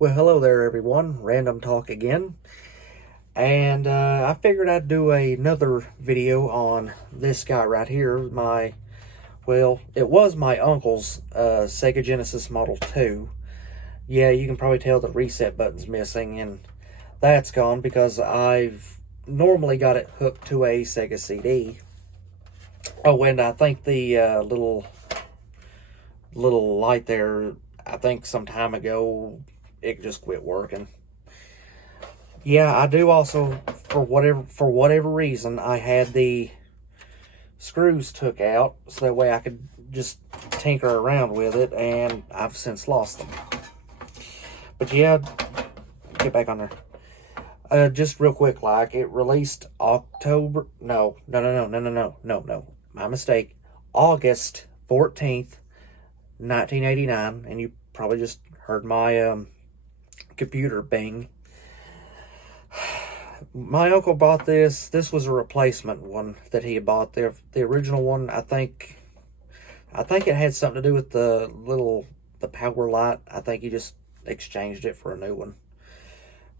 Well, hello there, everyone. Random Talk again. And I figured I'd do another video on this guy right here. It was my uncle's Sega Genesis Model 2. Yeah, you can probably tell the reset button's missing, and that's gone because I've normally got it hooked to a Sega CD. Oh, and I think the little light there, I think some time ago, it just quit working. Yeah, I do also, for whatever reason, I had the screws took out so that way I could just tinker around with it, and I've since lost them. But yeah, get back on there. Just real quick, like, it released no, my mistake, August 14th, 1989, and you probably just heard my computer bing. My uncle bought this. This was a replacement one that he had bought. The original one, I think it had something to do with the power light. I think he just exchanged it for a new one.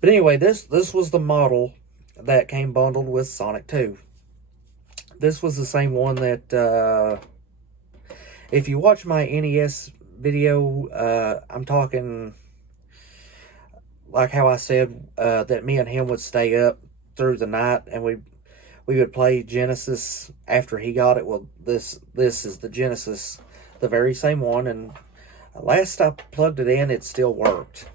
But anyway, this was the model that came bundled with Sonic 2. This was the same one that, if you watch my NES video, I'm talking like how I said that me and him would stay up through the night, and we would play Genesis after he got it. Well, this is the Genesis, the very same one, and last I plugged it in, it still worked.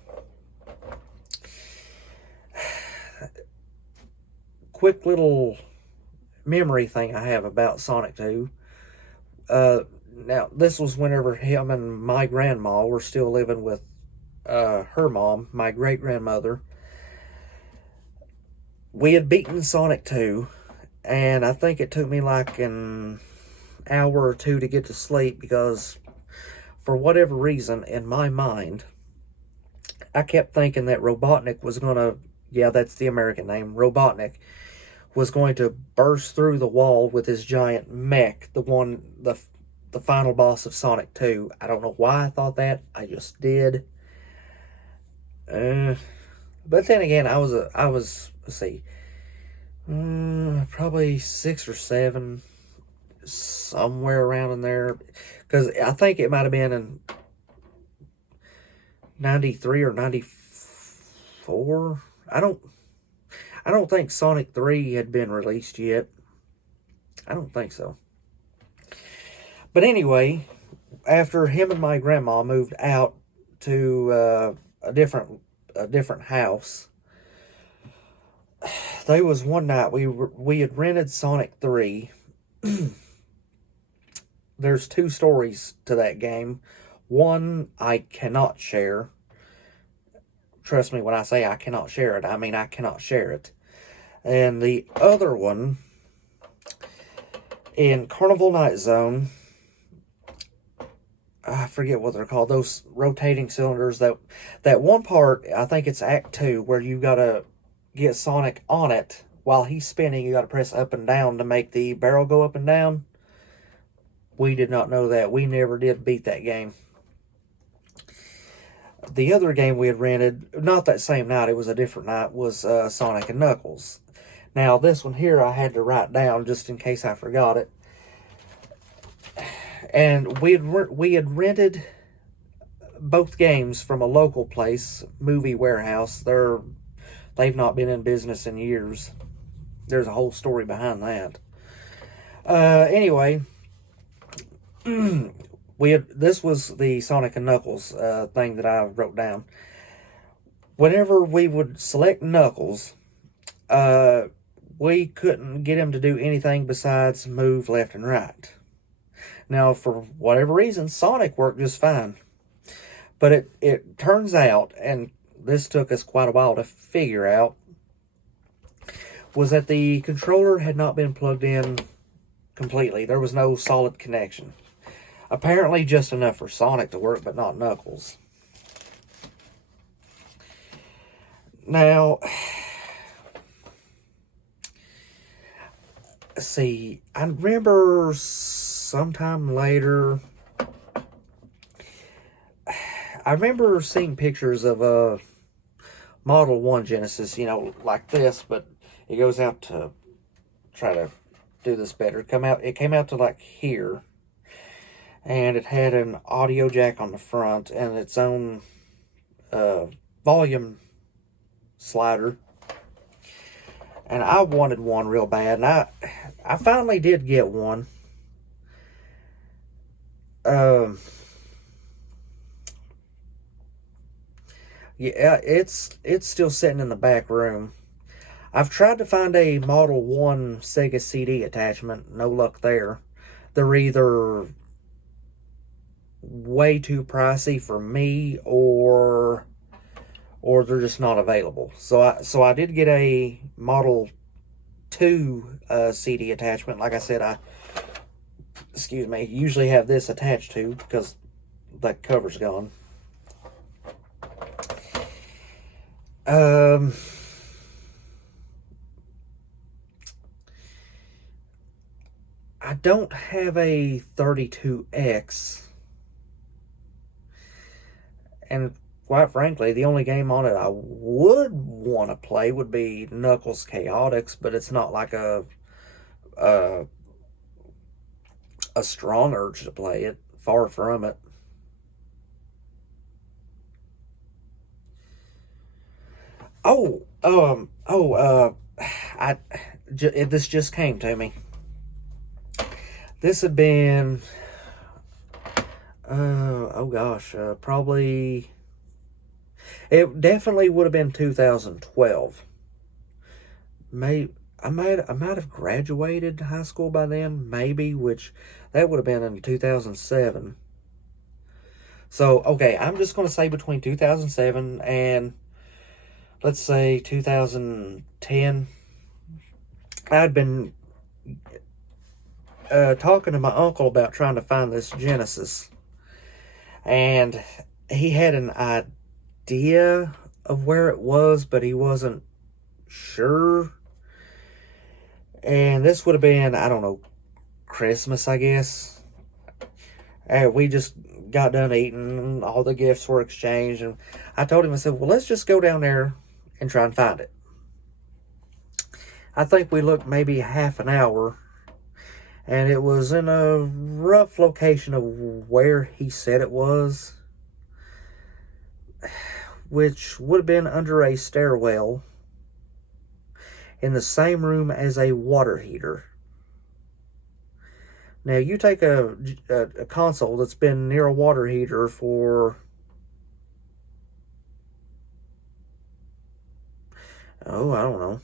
Quick little memory thing I have about Sonic 2. Now, this was whenever him and my grandma were still living with her mom, my great-grandmother. We had beaten Sonic 2, and I think it took me like an hour or two to get to sleep because, for whatever reason, in my mind, I kept thinking that Robotnik was going to, yeah, that's the American name, Robotnik, was going to burst through the wall with his giant mech, the final boss of Sonic 2. I don't know why I thought that. I just did. But then again, I was let's see, probably 6 or 7, somewhere around in there, because I think it might have been in 93 or 94. I don't think Sonic 3 had been released yet. I don't think so. But anyway, after him and my grandma moved out to a different house, there was one night we had rented Sonic 3. There's 2 stories to that game. One I cannot share. Trust me when I say I cannot share it, I mean I cannot share it. And the other one, in Carnival Night Zone, I forget what they're called, those rotating cylinders, that one part, I think it's Act 2, where you gotta get Sonic on it. While he's spinning, you gotta press up and down to make the barrel go up and down. We did not know that. We never did beat that game. The other game we had rented, not that same night, it was a different night, was Sonic and Knuckles. Now, this one here I had to write down just in case I forgot it. And we had rented both games from a local place, Movie Warehouse. They've not been in business in years. There's a whole story behind that. Anyway, this was the Sonic and Knuckles thing that I wrote down. Whenever we would select Knuckles, we couldn't get him to do anything besides move left and right. Now, for whatever reason, Sonic worked just fine. But it turns out, and this took us quite a while to figure out, was that the controller had not been plugged in completely. There was no solid connection. Apparently just enough for Sonic to work, but not Knuckles. Now, see, I remember sometime later, I remember seeing pictures of Model 1 Genesis, like this, but it goes out to try to do this better. It came out to like here, and it had an audio jack on the front and its own volume slider. And I wanted one real bad, and I finally did get one. Yeah, it's still sitting in the back room. I've tried to find a Model 1 Sega CD attachment. No luck there. They're either way too pricey for me, or they're just not available. So I did get a Model 2 CD attachment. Like I said, I usually have this attached to because the cover's gone. I don't have a 32X, and quite frankly, the only game on it I would want to play would be Knuckles Chaotix, but it's not like a strong urge to play it. Far from it. This just came to me. This had been, probably, it definitely would have been 2012. I might have graduated high school by then, maybe, which that would have been in 2007. So, okay, I'm just going to say between 2007 and, let's say, 2010. I'd been talking to my uncle about trying to find this Genesis, and he had an idea of where it was, but he wasn't sure. And this would have been, I don't know, Christmas, I guess. And we just got done eating, all the gifts were exchanged, and I told him, I said, well, let's just go down there and try and find it. I think we looked maybe half an hour, and it was in a rough location of where he said it was, which would have been under a stairwell in the same room as a water heater. Now, you take a console that's been near a water heater for, I don't know,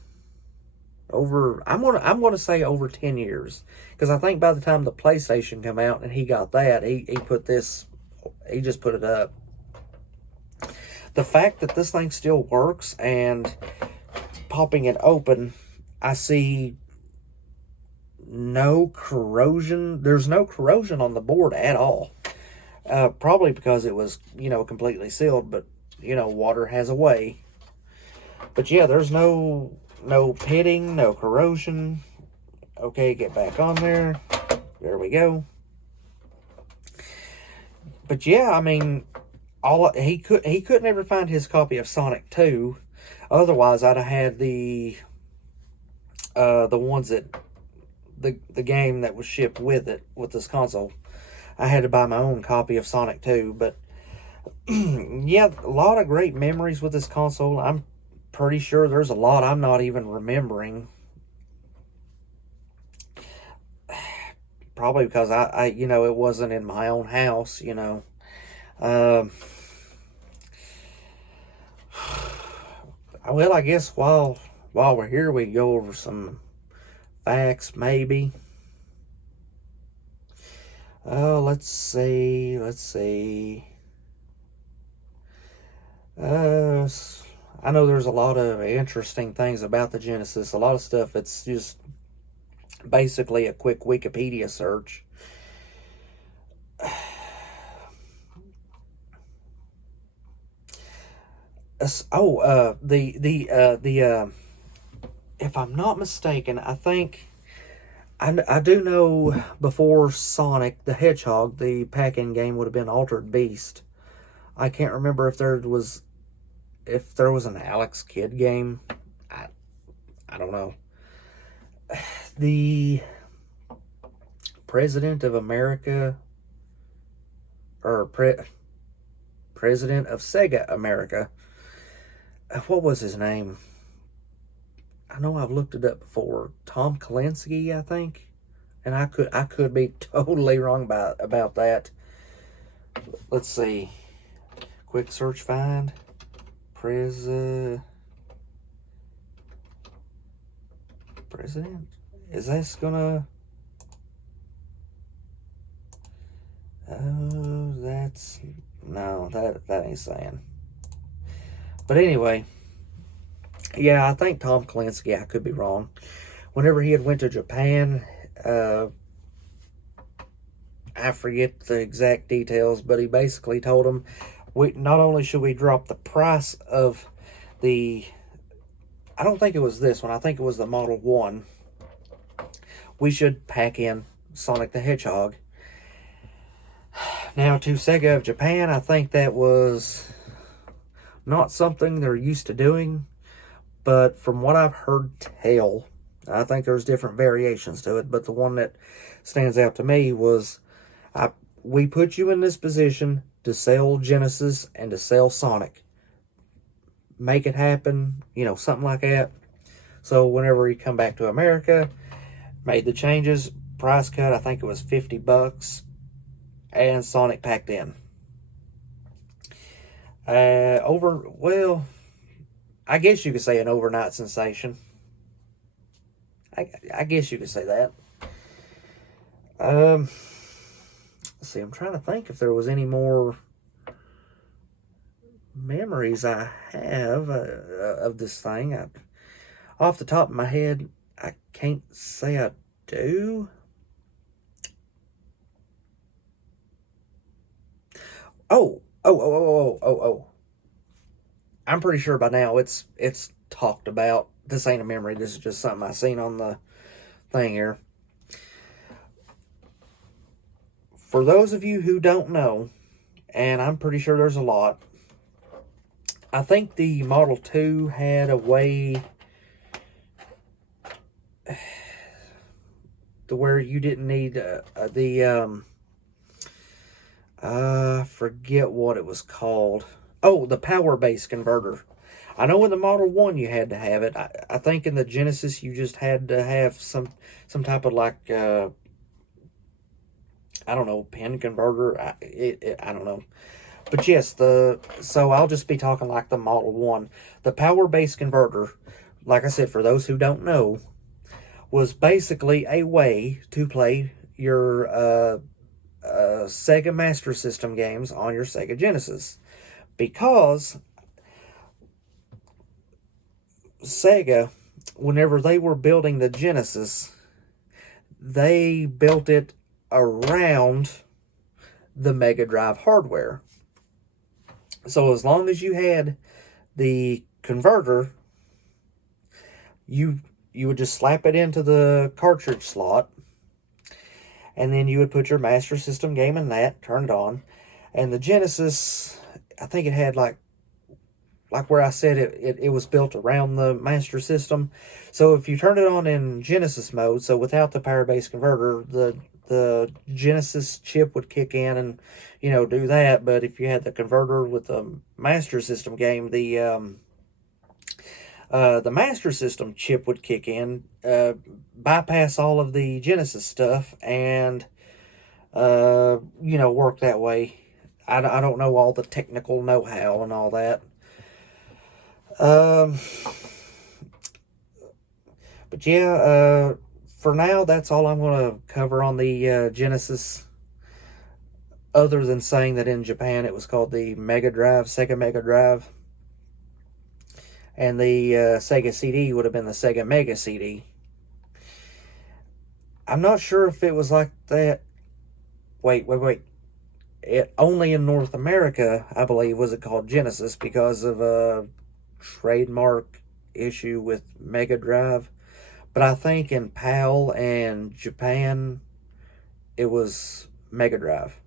I'm gonna say over 10 years, because I think by the time the PlayStation came out and he got that, he just put it up. The fact that this thing still works, and popping it open, I see no corrosion. There's no corrosion on the board at all. Probably because it was, completely sealed, but, water has a way. But yeah, there's no pitting, no corrosion. Okay, get back on there. There we go. But yeah, I mean, he couldn't ever find his copy of Sonic 2. Otherwise, I'd have had the ones that the game that was shipped with it, with this console. I had to buy my own copy of Sonic 2, but yeah, a lot of great memories with this console. I'm pretty sure there's a lot I'm not even remembering. Probably because I it wasn't in my own house, Well, I guess while we're here, we go over some facts, maybe. Let's see. I know there's a lot of interesting things about the Genesis. A lot of stuff, it's just basically a quick Wikipedia search. If I'm not mistaken, I think I do know before Sonic the Hedgehog, the pack-in game would have been Altered Beast. I can't remember if there was if there was an Alex Kidd game. I I don't know. The president of America, or president of Sega America, what was his name? I know I've looked it up before. Tom Kalinske, I think. And I could be totally wrong about that. Let's see. Quick search find. President. Is this gonna? Oh, that ain't saying. But anyway, yeah, I think Tom Kalinske. I could be wrong. Whenever he had went to Japan, I forget the exact details, but he basically told him, we not only should we drop the price of the, I don't think it was this one, I think it was the Model 1, we should pack in Sonic the Hedgehog. Now, to Sega of Japan, I think that was not something they're used to doing, but from what I've heard tell, I think there's different variations to it, but the one that stands out to me was, we put you in this position to sell Genesis and to sell Sonic. Make it happen, something like that. So whenever you come back to America, made the changes, price cut, I think it was $50, and Sonic packed in. Well, I guess you could say an overnight sensation. I guess you could say that. Let's see, I'm trying to think if there was any more memories I have of this thing. Off the top of my head, I can't say I do. Oh. I'm pretty sure by now it's talked about. This ain't a memory. This is just something I seen on the thing here. For those of you who don't know, and I'm pretty sure there's a lot, I think the Model 2 had a way to where you didn't need I forget what it was called. Oh, the power base converter. I know in the Model 1 you had to have it. I think in the Genesis you just had to have some type of like I don't know, pin converter. I don't know. But yes, so I'll just be talking like the Model 1. The power base converter, like I said, for those who don't know, was basically a way to play your Sega Master System games on your Sega Genesis. Because Sega, whenever they were building the Genesis, they built it around the Mega Drive hardware. So as long as you had the converter, you would just slap it into the cartridge slot, and then you would put your Master System game in that, turn it on, and the Genesis, I think it had like where I said it was built around the Master System. So if you turn it on in Genesis mode, so without the power base converter, the Genesis chip would kick in and, do that. But if you had the converter with the Master System game, the Master System chip would kick in, bypass all of the Genesis stuff, and, work that way. I don't know all the technical know-how and all that. But yeah, for now, that's all I'm going to cover on the Genesis, other than saying that in Japan it was called the Mega Drive, Sega Mega Drive, and the Sega CD would have been the Sega Mega CD. I'm not sure if it was like that. Wait. It only in North America, I believe, was it called Genesis because of a trademark issue with Mega Drive. But I think in PAL and Japan, it was Mega Drive.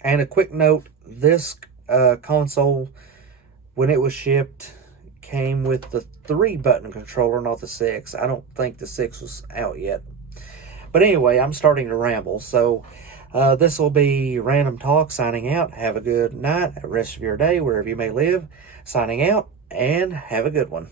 And a quick note, this console, when it was shipped, came with the 3-button controller, not the 6. I don't think the 6 was out yet. But anyway, I'm starting to ramble. So this will be Random Talk signing out. Have a good night, rest of your day, wherever you may live. Signing out, and have a good one.